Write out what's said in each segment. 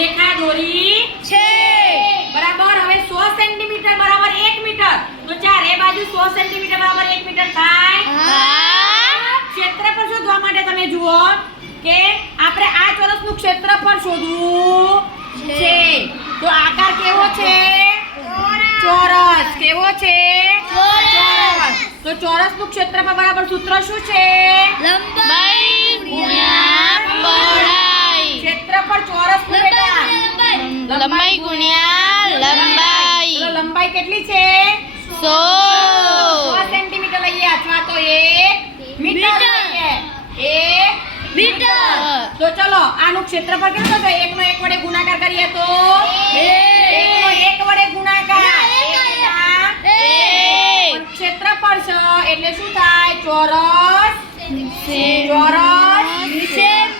રેખા દોરી છે બરાબર। હવે 100 સેન્ટીમીટર બરાબર 1 મીટર, તો ચારે બાજુ 100 સેન્ટીમીટર બરાબર 1 મીટર થાય। ક્ષેત્રફળ શોધવા માટે તમે જુઓ કે આપણે આ ચોરસનું ક્ષેત્રફળ શોધવું છે। તો આકાર કેવો છે? ચોરસ। કેવો છે? ચોરસ। તો ચોરસનું ક્ષેત્રફળ બરાબર સૂત્ર શું છે? લંબાઈ ગુણ્યા પહોળાઈ। ક્ષેત્રફળ ચોરસનું બેટા લંબાઈ ગુણ્યા લંબાઈ। તો લંબાઈ કેટલી છે? 100 સેન્ટીમીટર લઈએ અથવા તો 1 મીટર લઈએ। 1 મીટર। તો ચલો આનું ક્ષેત્રફળ કેટલું થશે? 1 નો 1 વડે ગુણાકાર કરીએ તો 1 નો 1 વડે ગુણાકાર ક્ષેત્રફળ છે એટલે શું થાય? ચોરસ ચોરસ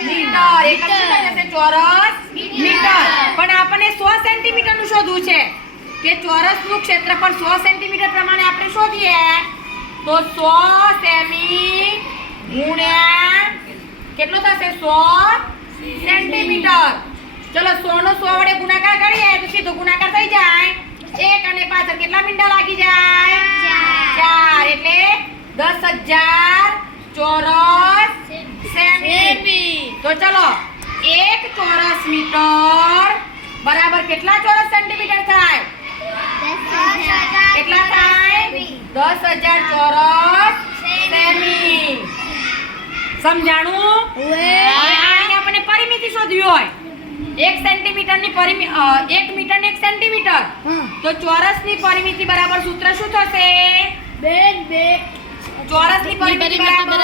મીટર। એક જ થઈ જશે ચોરસ મીટર। પણ આપણને 100 સેન્ટીમીટર નું શોધવું છે કે ચોરસનું ક્ષેત્રફળ 100 સેન્ટીમીટર પ્રમાણે આપણે શોધીએ તો 100 સેમી ગુણ્યા કેટલો થશે? 100 સેન્ટીમીટર। ચલો 100 નો 100 વડે ગુણાકાર કરીએ તો સીધો ગુણાકાર થઈ જાય। 1 અને પાછળ કેટલા મીંડા લાગી જાય? 4 એટલે 10,000 ચોરસ સેમી। તો ચલો 1 ચોરસ મીટર બરાબર કેટલા ચોરસ સેન્ટીમીટર થાય? કેટલા થાય? 10,000 ચોરસ સેમી। સમજાણું? હવે આની આપણને પરિમિતિ શોધવી હોય 1 સેન્ટીમીટરની પરિમિતિ 1 મીટર ને 1 સેન્ટીમીટર, તો ચોરસની પરિમિતિ બરાબર સૂત્ર શું થશે? ચોરસની પરિમિતિ બરાબર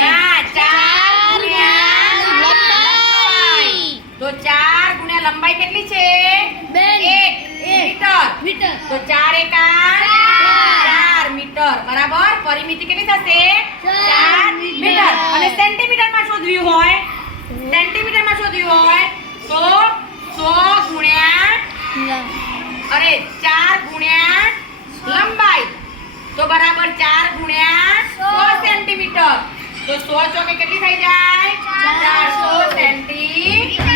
ના 4 ગુણ્યા લંબાઈ। તો 4 ગુણ્યા લંબાઈ કેટલી છે? 1 મીટર। તો 4 એકા 4 મીટર બરાબર પરિમિતિ કેટલી થશે? 4 મીટર। અને સેન્ટીમીટરમાં શોધવી હોય તો 100 ગુણ્યા 4 ગુણ્યા લંબાઈ તો બરાબર 4 ગુણ્યા 100 સેન્ટીમીટર। તો 100 ચોકે કેટલી થઈ જાય? 400 સેન્ટીમીટર।